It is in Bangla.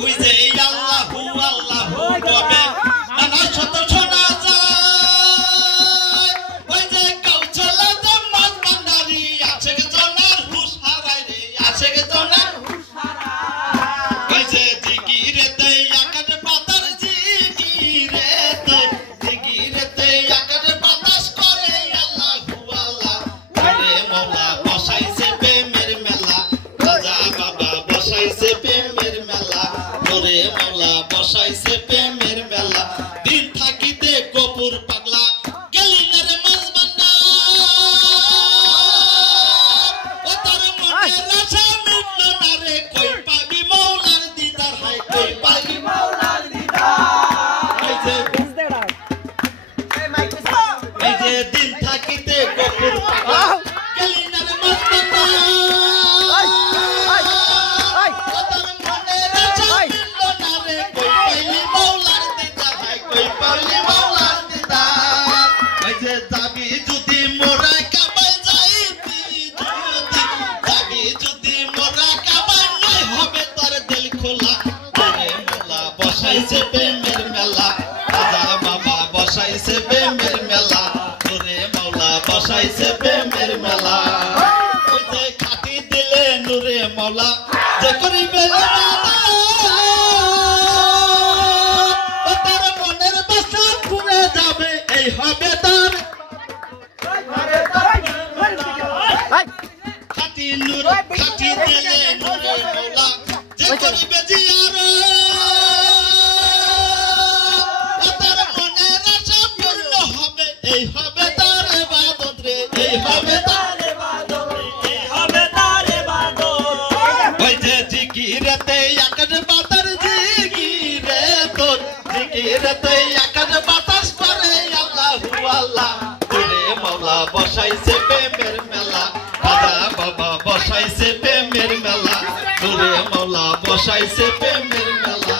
ওই যে আল্লাহু আল্লাহু কবে নানা শত শোনা যায় ওই যে কাউছলাতে মাছ ভান্ডারি আছে কে জনার হুশ হারায় রে আছে কে জনার হুশ হারায় ওই যে জিকিরেতে আকাশ বাতাস জিকিরেতে আকাশ বাতাস করে আল্লাহু আল্লাহ রে মওলা বসাইছে প্রেমের মেলা রাজা বাবা বসাইছে প্রেমের মেলা ওরে মওলা বসাইছে প্রেমের মেলা দিন থাকিতে কপুর পাগলা গেলি না রে মাছ ভান্ডার ও তোর মনের আশা মিটলো না রে কই পাবি মওলার দিদার হায় কই পাবি মওলার দিদার এই যে দিন থাকিতে কপুর পাগলা গেলি না রে মাছ ভান্ডার বসাইছে প্রেমের মেলা রাজা বাবা বসাইছে প্রেমের মেলা ওরে মওলা বসাইছে প্রেমের মেলা ওই যে খাটি দিলে নুরে মওলা যে করিবে ও তার মনের বাসা পুরে যাবে এই হবে তার খাটি নূর খাটি দিলে নুরে মওলা যে করিবে জিয়ারত এই হবে তার ইবাদত রে এই হবে তার ইবাদত এই হবে তার ইবাদত ওই যে জিকিরতে আকাশ বাতাস জিকিরতে আকাশ বাতাস করে আল্লাহু আল্লাহ ওরে মওলা বসাইছে প্রেমের মেলা রাজা বাবা বসাইছে প্রেমের মেলা ওরে মওলা বসাইছে প্রেমের মেলা